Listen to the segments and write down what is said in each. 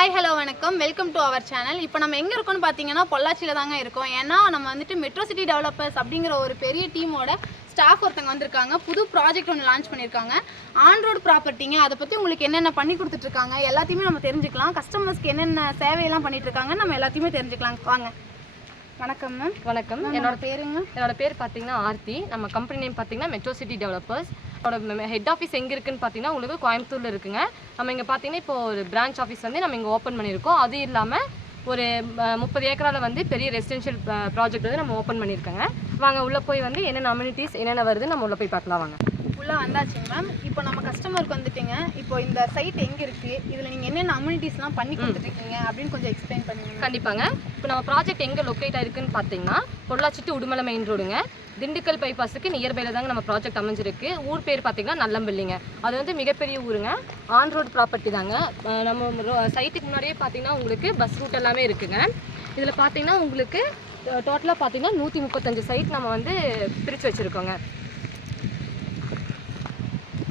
Hi hello வணக்கம். Welcome to our channel இப்போ நம்ம எங்கே இருக்கோம்னு பார்த்தீங்கன்னா பொள்ளாச்சியில் தாங்க இருக்கோம். ஏன்னா நம்ம வந்துட்டு மெட்ரோ சிட்டி டெவலப்பர்ஸ் அப்படிங்கிற ஒரு பெரிய டீமோட ஸ்டாஃப் ஒருத்தங்க வந்திருக்காங்க. புது ப்ராஜெக்ட் ஒன்று லான்ச் பண்ணியிருக்காங்க. ஆன் ரோடு ப்ராப்பர்ட்டிங்க அதை பற்றி உங்களுக்கு என்னென்ன பண்ணி கொடுத்துட்ருக்காங்க எல்லாத்தையுமே நம்ம தெரிஞ்சுக்கலாம். கஸ்டமர்ஸ்க்கு என்னென்ன சேவையெல்லாம் பண்ணிட்டு இருக்காங்க நம்ம எல்லாத்தையுமே தெரிஞ்சுக்கலாம். வாங்க. வணக்கம் மேம் வணக்கம். என்னோட பேருங்க? என்னோட பேர் பார்த்தீங்கன்னா ஆர்த்தி. நம்ம கம்பெனி நேம் பார்த்தீங்கன்னா metro city developers head office எங்கே இருக்குன்னு பார்த்தீங்கன்னா உங்களுக்கு கோயம்புத்தூரில் இருக்குங்க. நம்ம இங்கே பார்த்தீங்கன்னா இப்போ ஒரு பிரான்ச் ஆஃபீஸ் வந்து நம்ம இங்கே ஓப்பன் பண்ணியிருக்கோம். அது இல்லாமல் ஒரு முப்பது ஏக்கரால் வந்து பெரிய ரெசிடென்ஷியல் ப்ராஜெக்ட் வந்து நம்ம ஓப்பன் பண்ணியிருக்கோங்க. வாங்க உள்ளே போய் வந்து என்னென்ன அம்யூனிட்டிஸ் என்னென்ன வருதுன்னு நம்ம உள்ளே போய் பார்க்கலாம் வாங்க. உள்ளே வந்தாச்சுங்க மேம் இப்போ நம்ம கஸ்டமருக்கு வந்துட்டுங்க. இப்போ இந்த சைட் எங்கே இருக்குது இதில் நீங்கள் என்னென்ன அம்யூனிட்டிஸ்லாம் பண்ணி கொடுத்துட்ருக்கீங்க அப்படின்னு கொஞ்சம் எக்ஸ்பிளைன் பண்ணுங்க கண்டிப்பாங்க. இப்போ நம்ம ப்ராஜெக்ட் எங்கே லொக்கேட் ஆயிருக்குன்னு பார்த்தீங்கன்னா பொள்ளாச்சி உடுமலை மெயின் ரோடுங்க திண்டுக்கல் பைபாஸுக்கு நியர்பைல தாங்க நம்ம ப்ராஜெக்ட் அமைஞ்சிருக்கு. ஊர் பேர் பார்த்தீங்கன்னா நல்லம்பள்ளிங்க. அது வந்து மிகப்பெரிய ஊருங்க. ஆன் ரோடு ப்ராப்பர்ட்டி தாங்க. நம்ம சைட்டுக்கு முன்னாடியே பார்த்தீங்கன்னா உங்களுக்கு பஸ் ரூட் எல்லாமே இருக்குங்க. இதில் பார்த்தீங்கன்னா உங்களுக்கு டோட்டலாக பார்த்தீங்கன்னா நூற்றி முப்பத்தஞ்சு சைட் நம்ம வந்து பிரித்து வச்சுருக்கோங்க.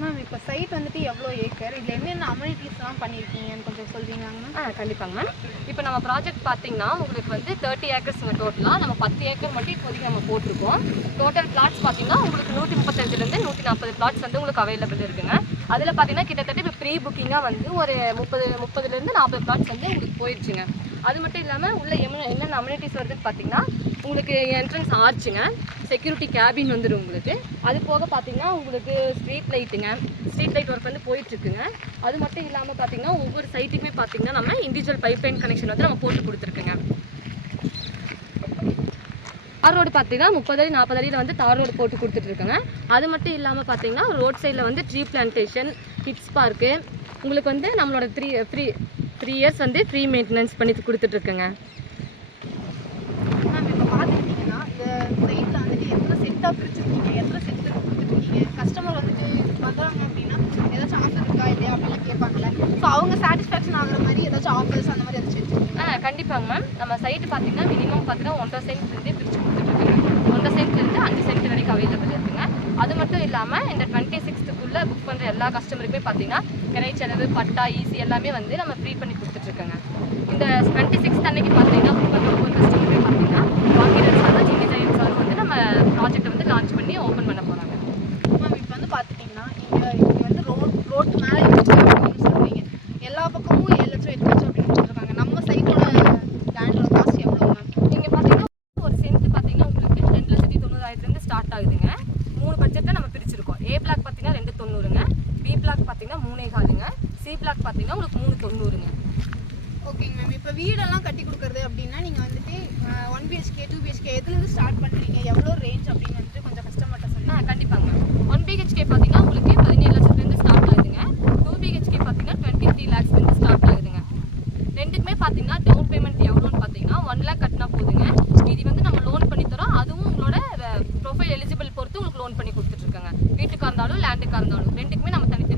மேம் இப்போ சைட் வந்துட்டு எவ்வளோ ஏக்கர் இதில் என்னென்ன அமெனிட்டிஸ்லாம் பண்ணியிருக்கீங்கன்னு கொஞ்சம் சொல்கிறீங்களாங்க மேம் ஆ கண்டிப்பாங்க மேம் இப்போ நம்ம ப்ராஜெக்ட் பார்த்தீங்கன்னா உங்களுக்கு வந்து தேர்ட்டி ஏக்கர்ஸ் டோட்டலாக நம்ம பத்து ஏக்கர் மட்டும் இப்போதைக்கு நம்ம போட்டிருக்கோம். டோட்டல் பிளாட்ஸ் பார்த்தீங்கன்னா உங்களுக்கு நூற்றி முப்பத்தஞ்சுலேருந்து நூற்றி நாற்பது பிளாட்ஸ் வந்து உங்களுக்கு அவைலபிள் இருக்குங்க அதில் பார்த்தீங்கன்னா கிட்டத்தட்ட இப்போ ப்ரீ புக்கிங்காக வந்து ஒரு முப்பது முப்பதுலேருந்து நாற்பது பிளாட்ஸ் வந்து உங்களுக்கு போயிடுச்சுங்க அது மட்டும் இல்லாமல் உள்ள என்னென்ன அம்யூனிட்டிஸ் வருதுன்னு பார்த்தீங்கன்னா உங்களுக்கு என்ட்ரன்ஸ் ஆர்ச்சுங்க செக்யூரிட்டி கேபின் வந்துடும் உங்களுக்கு. அது போக பார்த்தீங்கன்னா உங்களுக்கு ஸ்ட்ரீட் லைட்டுங்க ஸ்ட்ரீட் லைட் ஒர்க் வந்து போயிட்டுருக்குங்க. அது மட்டும் இல்லாமல் பார்த்தீங்கன்னா ஒவ்வொரு சைட்டுக்குமே பார்த்தீங்கன்னா நம்ம இண்டிவிஜுவல் பைப் லைன் கனெக்ஷன் வந்து நம்ம போட்டு கொடுத்துருக்குங்க. தார் ரோடு பார்த்தீங்கன்னா முப்பது அடி நாற்பது அடியில் வந்து தார் ரோடு போட்டு கொடுத்துட்ருக்கோங்க அது மட்டும் இல்லாமல் பார்த்தீங்கன்னா ரோட் சைடில் வந்து ட்ரீ பிளான்டேஷன் கிட்ஸ் பார்க்கு உங்களுக்கு வந்து நம்மளோட த்ரீ ஃப்ரீ த்ரீ இயர்ஸ் வந்து ஃப்ரீ மெயின்டெனன்ஸ் பண்ணி கொடுத்துட்ருக்குங்க. மேம் இப்போ பார்த்துக்கிட்டிங்கன்னா இந்த சைட்டில் வந்துட்டு எத்தனை செட்டாக பிரிச்சிருக்கீங்க? எத்தனை செட்டு கொடுத்துருக்கீங்க? கஸ்டமர் வந்துட்டு வந்தாங்க அப்படின்னா ஏதாச்சும் ஆஃபர் இருக்கா இல்லையா அப்படின்னு கேட்பாங்கல்ல. ஸோ அவங்க சாட்டிஸ்ஃபேக்ஷன் ஆகுற மாதிரி ஏதாச்சும் ஆஃபர்ஸ் அந்த மாதிரி ஏதாச்சும் ஆ கண்டிப்பாங்க மேம் நம்ம சைட்டு பார்த்தீங்கன்னா மினிமம் பார்த்தீங்கன்னா ஒன்றரை சென்ட்லேருந்தே பிரித்து கொடுத்துட்ருக்குங்க. ஒன்றரை சென்ட்லேருந்து அஞ்சு சென்ட் வரைக்கும் அவைலபிள் இருக்குங்க. அது மட்டும் இல்லாமல் இந்த டுவெண்ட்டி சிக்ஸ்த்துக்குள்ளே புக் பண்ணுற எல்லா கஸ்டமருக்குமே பார்த்தீங்கன்னா கிரை செலவு பட்டா ஈஸி எல்லாமே வந்து நம்ம ஃப்ரீ பண்ணி கொடுத்துட்ருக்கோங்க. இந்த டுவெண்ட்டி சிக்ஸ்த் அன்னைக்கு பார்த்தீங்கன்னா புக் பண்ணுற ஒவ்வொரு கஸ்டமருமே பார்த்தீங்கன்னா வாங்கிடர் தான் சின்ன ஜெயின் வந்து நம்ம ப்ராஜெக்ட்டை வந்து லான்ச் பண்ணி ஓப்பன் பண்ண போகிறாங்க மேம் இப்போ வந்து பார்த்துட்டிங்கன்னா இங்கே இங்கே வந்து ரோட் ரோட்டு மேலே இருந்துச்சு அப்படின்னு சொல்கிறீங்க எல்லா பக்கமும் ஏழு லட்சம் எட்டு லட்சம் அப்படின்னு கொடுத்துருக்காங்க நம்ம சைட்டோட லேண்டோட காஸ்ட் எவ்வளோ மேம் இங்கே பார்த்தீங்கன்னா ஒரு சென்ட் பார்த்தீங்கன்னா உங்களுக்கு ரெண்டு லட்சத்தி தொண்ணூறாயிரத்துலேருந்து ஸ்டார்ட் ஆகுதுங்க மூணு பட்ஜெட்டில் நம்ம பிரிச்சிருக்கோம் ஏ பிளாக் பார்த்தீங்கன்னா ரெண்டு தொண்ணூறுங்க பி பிளாக் பார்த்தீங்கன்னா மூணே காலுங்க. சி பிளாக் பார்த்தீங்கன்னா உங்களுக்கு மூணு தொண்ணூறுங்க. ஓகேங்க மேம் இப்போ வீடெல்லாம் கட்டி கொடுக்குறது அப்படின்னா நீங்கள் வந்துட்டு ஒன் பிஹெச்கே டூ பிஹெச்கே எதுலேருந்து ஸ்டார்ட் பண்ணுறீங்க எவ்வளோ ரேஞ்ச் அப்படின்னு வந்துட்டு கொஞ்சம் கஸ்டமர்கிட்ட ஆ சொல்லுங்கள் கண்டிப்பாங்க ஒன் பிஹெச்கே பார்த்தீங்கன்னா உங்களுக்கு பதினேழு லட்சத்துலேருந்து ஸ்டார்ட் ஆகுதுங்க. டூ பிஹெச்கே பார்த்தீங்கன்னா டுவெண்ட்டி த்ரீ லேக்ஸ்லேருந்து ஸ்டார்ட் ஆகுதுங்க. ரெண்டுக்குமே பார்த்தீங்கன்னா டவுன் பேமெண்ட் எவ்வளோன்னு பார்த்தீங்கன்னா ஒன் லேக் கட்டினா போதுங்க. இது வந்து நம்ம லோன் பண்ணி தரோம். அதுவும் உங்களோட ப்ரொஃபைல் எலிஜிபிள் பொறுத்து உங்களுக்கு லோன் பண்ணி கொடுத்துட்ருக்காங்க வீட்டுக்காக இருந்தாலும் லேண்டுக்காக இருந்தாலும். ரெண்டுக்குமே நம்ம தனித்தனியாக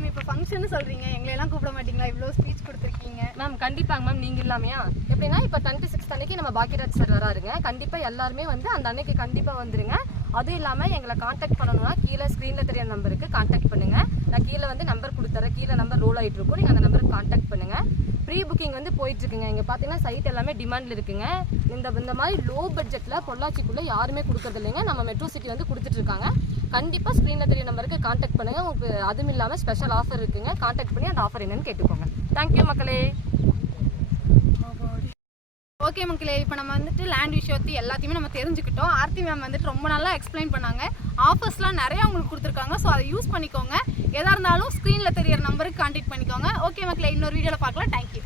மேம் இப்போ ஃபங்க்ஷன் சொல்கிறீங்க எங்களையெல்லாம் கூப்பிட மாட்டீங்களா? இவ்வளோ ஸ்பீச் கொடுத்துருக்கீங்க. மேம் கண்டிப்பாங்க மேம் நீங்கள் இல்லாமையா? எப்படின்னா இப்போ டுவெண்ட்டி சிக்ஸ் அன்னைக்கு நம்ம பாக்கியராஜ் சார் வராருங்க. கண்டிப்பாக எல்லாருமே வந்து அந்த அன்னைக்கு கண்டிப்பாக வந்துருங்க. அதுவும் இல்லாமல் எங்களை காண்டாக்ட் பண்ணணும்னா கீழே ஸ்க்ரீனில் தெரிய நம்பருக்கு காண்டாக்ட் பண்ணுங்கள் நான் கீழே வந்து நம்பர் கொடுத்துறேன். கீழே நம்பர் ரோல் ஆகிட்டு இருக்கும். நீங்கள் அந்த நம்பருக்கு காண்டாக்ட் பண்ணுங்கள் ப்ரீ புக்கிங் வந்து போயிட்டுருக்குங்க. இங்கே பார்த்தீங்கன்னா சைட் எல்லாமே டிமாண்டில் இருக்குங்க. இந்த இந்த மாதிரி லோ பட்ஜெட்டில் பொள்ளாச்சிக்குள்ளே யாருமே கொடுக்கறது இல்லைங்க. நம்ம மெட்ரோ சிட்டி வந்து கொடுத்துட்ருக்காங்க கண்டிப்பாக ஸ்க்ரீனில் தெரிய நம்பருக்கு காண்டாக்ட் பண்ணுங்கள் உங்களுக்கு அதுவும் இல்லாமல் ஸ்பெஷல் ஆஃபர் இருக்குங்க. காண்டாக்ட் பண்ணி அந்த ஆஃபர் என்னன்னு கேட்டுக்கோங்க. தேங்க்யூ மக்களே. ஓகே மக்களே இப்போ நம்ம வந்துட்டு லேண்ட் விஷயத்தை எல்லாத்தையுமே நம்ம தெரிஞ்சுக்கிட்டோம். ஆர்த்தி மேம் வந்துட்டு ரொம்ப நல்லா எக்ஸ்பிளைன் பண்ணாங்க. ஆஃபர்ஸ்லாம் நிறையா உங்களுக்கு கொடுத்துருக்காங்க. ஸோ அதை யூஸ் பண்ணிக்கோங்க. எதாக இருந்தாலும் ஸ்க்ரீனில் தெரியிற நம்பருக்கு கான்டெக்ட் பண்ணிக்கோங்க. ஓகே மக்களே இன்னொரு வீடியோவில் பார்க்கலாம். தேங்க்யூ